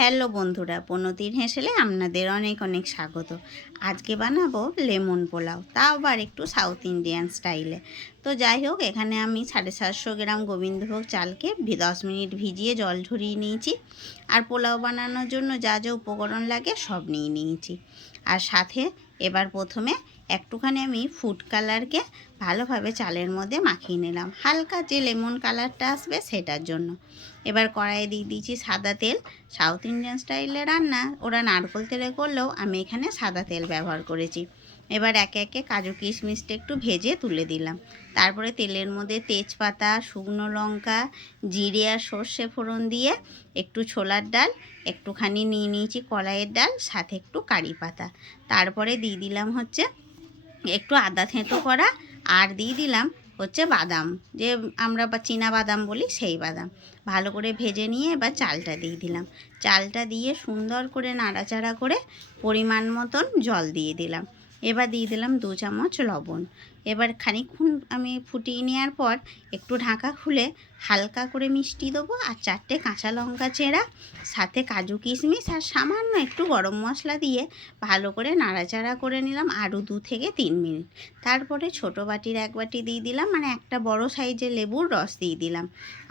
Hello বন্ধুরা পনতির হেসেলে আপনাদের অনেক অনেক স্বাগত। আজকে বানাবো লেমন পোলাও, তাও আবার একটু সাউথ ইন্ডিয়ান স্টাইলে। তো যাই হোক, এখানে আমি সাড়ে সাতশো গ্রাম গোবিন্দভোগ চালকে দশ মিনিট ভিজিয়ে জল ঝরিয়ে নিয়েছি। আর পোলাও বানানোর জন্য যা যা উপকরণ লাগে সব নিয়ে নিয়েছি। আর সাথে এবার প্রথমে একটুখানি আমি ফুড কালারকে ভালোভাবে চালের মধ্যে মাখিয়ে নিলাম। হালকা যে লেমন কালারটা আসবে সেটার জন্য। এবার কড়াইয়ে দিয়ে দিয়েছি সাদা তেল। সাউথ ইন্ডিয়ান স্টাইলে রান্না, ওরা নারকোল তেলে করলেও আমি এখানে সাদা তেল ব্যবহার করেছি। এবার একে একে কাজু কিশমিশটা একটু ভেজে তুলে দিলাম। তারপরে তেলের মধ্যে তেজপাতা, শুকনো লঙ্কা, জিরে আর সর্ষে ফোড়ন দিয়ে একটু ছোলার ডাল, একটুখানি নিয়ে নিয়েছি কলাইয়ের ডাল, সাথে একটু কারি পাতা। তারপরে দিয়ে দিলাম হচ্ছে একটু আদা থেঁতো করা আর দিয়ে দিলাম হচ্ছে বাদাম, যে আমরা বা চীনা বাদাম বলি সেই বাদাম। ভালো করে ভেজে নিয়ে এবার চালটা দিয়ে দিলাম। চালটা দিয়ে সুন্দর করে নাড়াচাড়া করে পরিমাণ মতন জল দিয়ে দিলাম। এবার দিয়ে দিলাম দু চামচ লবণ। এবার খানিকক্ষণ আমি ফুটিয়ে নেওয়ার পর একটু ঢাকা খুলে হালকা করে মিষ্টি দেবো আর চারটে কাঁচা লঙ্কা চেরা, সাথে কাজু কিশমিশ আর সামান্য একটু গরম মশলা দিয়ে ভালো করে নাড়াচাড়া করে নিলাম আরও দু থেকে তিন মিনিট। তারপরে ছোটো বাটির এক বাটি দিয়ে দিলাম মানে একটা বড় সাইজের লেবুর রস দিয়ে দিলাম।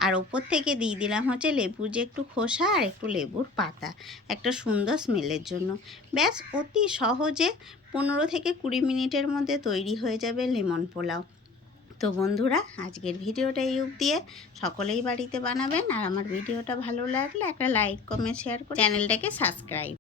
আর ওপর থেকে দিয়ে দিলাম হচ্ছে লেবুর যে একটু খোসা আর একটু লেবুর পাতা, একটা সুন্দর স্মেলের জন্য। ব্যাস অতি সহজে পনেরো থেকে কুড়ি মিনিটের মধ্যে তৈরি হয়ে যাবে লেমন পোলাও। তো বন্ধুরা, আজকের ভিডিওটা ইউব দিয়ে সকলেই বাড়িতে বানাবেন। আর আমার ভিডিওটা ভালো লাগলে একটা লাইক, কমেন্ট, শেয়ার করে চ্যানেলটাকে সাবস্ক্রাইব